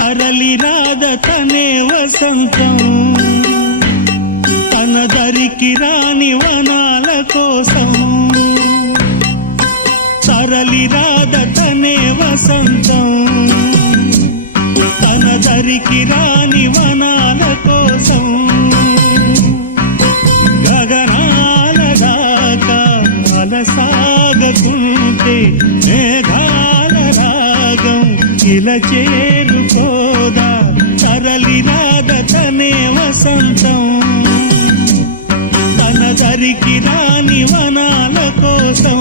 తరలి రాద తనే వసంతం తన దరికి రాని వనాల కోసం తరలి రాద తనే వసంతం తన దరికి రాని వనాల కోసం గగనాల దాకా అలసాగకుంటే మేఘాల రాగం ఇలా చేరుకోదా తరలి రాద తనే వసంతం తన దరికి రాని వనాల కోసం